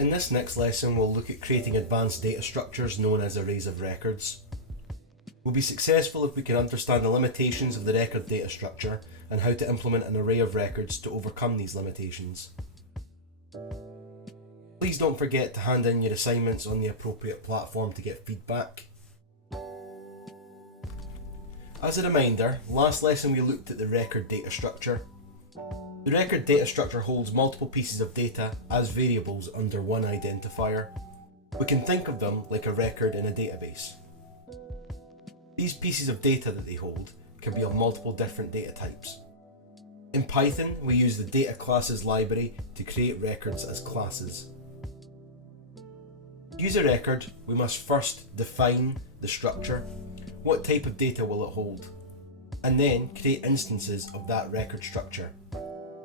In this next lesson, we'll look at creating advanced data structures known as arrays of records. We'll be successful if we can understand the limitations of the record data structure and how to implement an array of records to overcome these limitations. Please don't forget to hand in your assignments on the appropriate platform to get feedback. As a reminder, last lesson we looked at the record data structure. The record data structure holds multiple pieces of data as variables under one identifier. We can think of them like a record in a database. These pieces of data that they hold can be of multiple different data types. In Python, we use the data classes library to create records as classes. To use a record, we must first define the structure. What type of data will it hold? And then create instances of that record structure.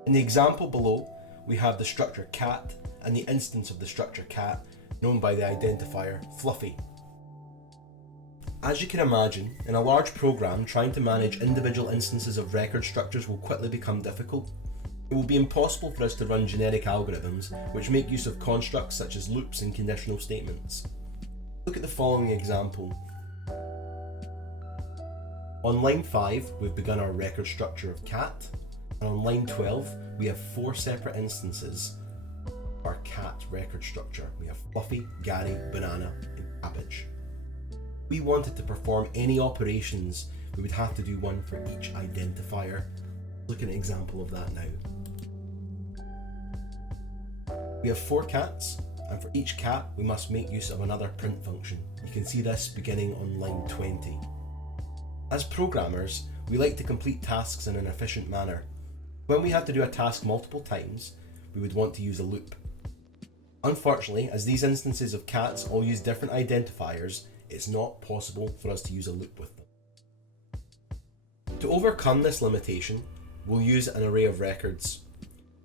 In the example below, we have the structure cat and the instance of the structure cat, known by the identifier Fluffy. As you can imagine, in a large program, trying to manage individual instances of record structures will quickly become difficult. It will be impossible for us to run generic algorithms which make use of constructs such as loops and conditional statements. Look at the following example. On line 5, we've begun our record structure of cat, and on line 12, we have 4 separate instances of our cat record structure. We have Fluffy, Gary, Banana, and Cabbage. If we wanted to perform any operations, we would have to do one for each identifier. Look at an example of that now. We have 4 cats, and for each cat, we must make use of another print function. You can see this beginning on line 20. As programmers, we like to complete tasks in an efficient manner. When we have to do a task multiple times, we would want to use a loop. Unfortunately, as these instances of cats all use different identifiers, it's not possible for us to use a loop with them. To overcome this limitation, we'll use an array of records.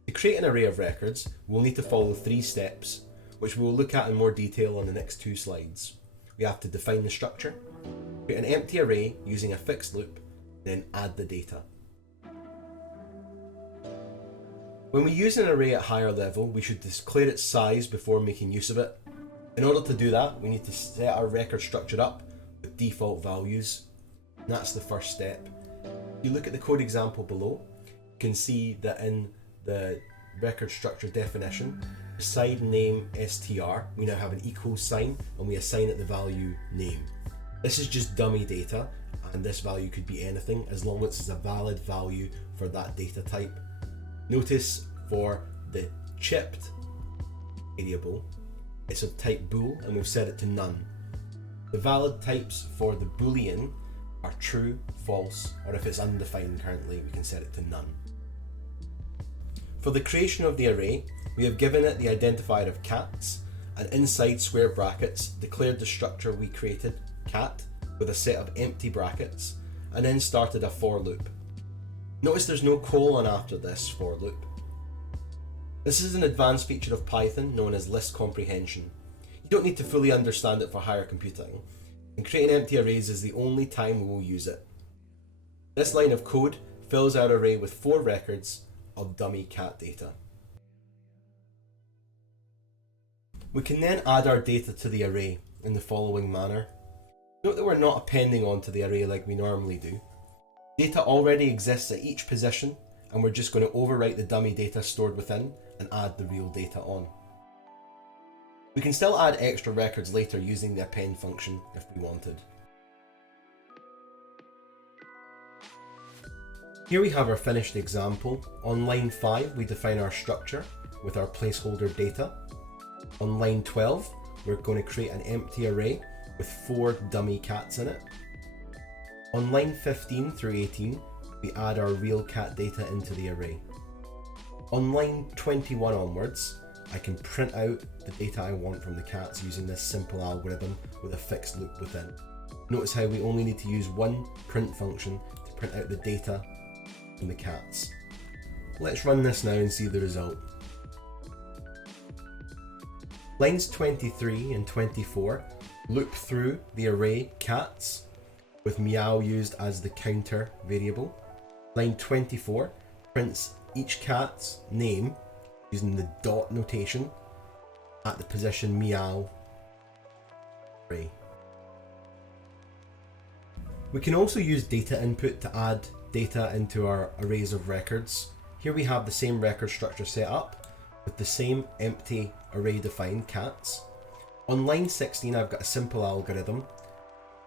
To create an array of records, we'll need to follow 3 steps, which we will look at in more detail on the next 2 slides. We have to define the structure, create an empty array using a fixed loop, then add the data. When we use an array at higher level, we should declare its size before making use of it. In order to do that, we need to set our record structure up with default values. And that's the first step. If you look at the code example below, you can see that in the record structure definition, beside name str, we now have an equal sign and we assign it the value name. This is just dummy data, and this value could be anything as long as it's a valid value for that data type. Notice for the chipped variable, it's of type bool and we've set it to none. The valid types for the boolean are true, false, or if it's undefined currently, we can set it to none. For the creation of the array, we have given it the identifier of cats, and inside square brackets declared the structure we created, cat, with a set of empty brackets, and then started a for loop. Notice there's no colon after this for loop. This is an advanced feature of Python known as list comprehension. You don't need to fully understand it for higher computing, and creating empty arrays is the only time we will use it. This line of code fills our array with 4 records of dummy cat data. We can then add our data to the array in the following manner. Note that we're not appending onto the array like we normally do. Data already exists at each position, and we're just going to overwrite the dummy data stored within and add the real data on. We can still add extra records later using the append function if we wanted. Here we have our finished example. On line 5, we define our structure with our placeholder data. On line 12, we're going to create an empty array with 4 dummy cats in it. On line 15 through 18, we add our real cat data into the array. On line 21 onwards, I can print out the data I want from the cats using this simple algorithm with a fixed loop within. Notice how we only need to use one print function to print out the data from the cats. Let's run this now and see the result. Lines 23 and 24 loop through the array cats with meow used as the counter variable. Line 24 prints each cat's name using the dot notation. at the position meow array. We can also use data input to add data into our arrays of records. Here we have the same record structure set up with the same empty array defined cats. On line 16 I've got a simple algorithm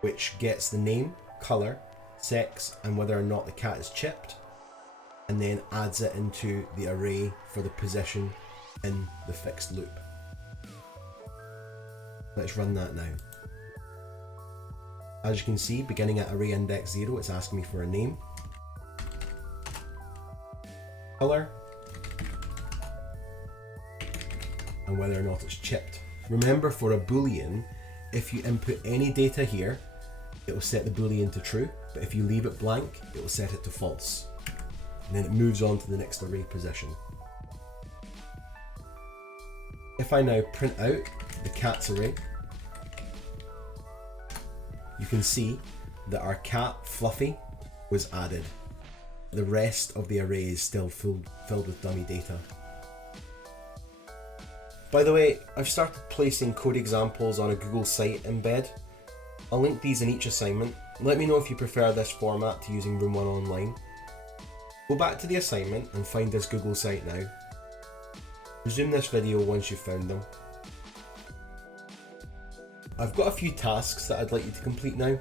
which gets the name, colour, sex and whether or not the cat is chipped, and then adds it into the array for the position in the fixed loop. Let's run that now. As you can see, beginning at array index 0, it's asking me for a name, colour, and whether or not it's chipped. Remember, for a boolean, if you input any data here, it will set the boolean to true, but if you leave it blank, it will set it to false. And then it moves on to the next array position. If I now print out the cats array, you can see that our cat Fluffy was added. The rest of the array is still filled with dummy data. By the way, I've started placing code examples on a Google site embed. I'll link these in each assignment. Let me know if you prefer this format to using Room 1 Online. Go back to the assignment and find this Google site now. Resume this video once you've found them. I've got a few tasks that I'd like you to complete now.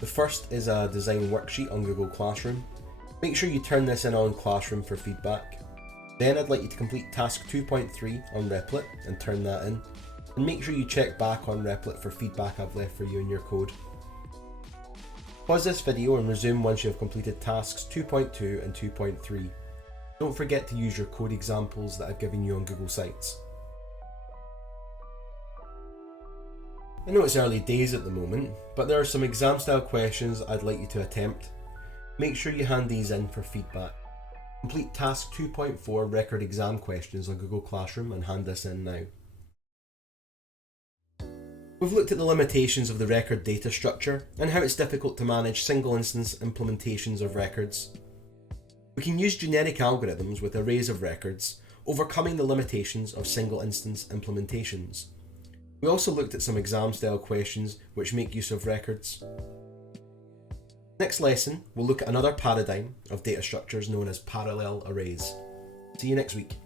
The first is a design worksheet on Google Classroom. Make sure you turn this in on Classroom for feedback. Then I'd like you to complete task 2.3 on Replit and turn that in. And make sure you check back on Replit for feedback I've left for you in your code. Pause this video and resume once you have completed tasks 2.2 and 2.3. Don't forget to use your code examples that I've given you on Google Sites. I know it's early days at the moment, but there are some exam style questions I'd like you to attempt. Make sure you hand these in for feedback. Complete task 2.4 record exam questions on Google Classroom and hand this in now. We've looked at the limitations of the record data structure and how it's difficult to manage single instance implementations of records. We can use generic algorithms with arrays of records, overcoming the limitations of single instance implementations. We also looked at some exam style questions which make use of records. Next lesson, we'll look at another paradigm of data structures known as parallel arrays. See you next week.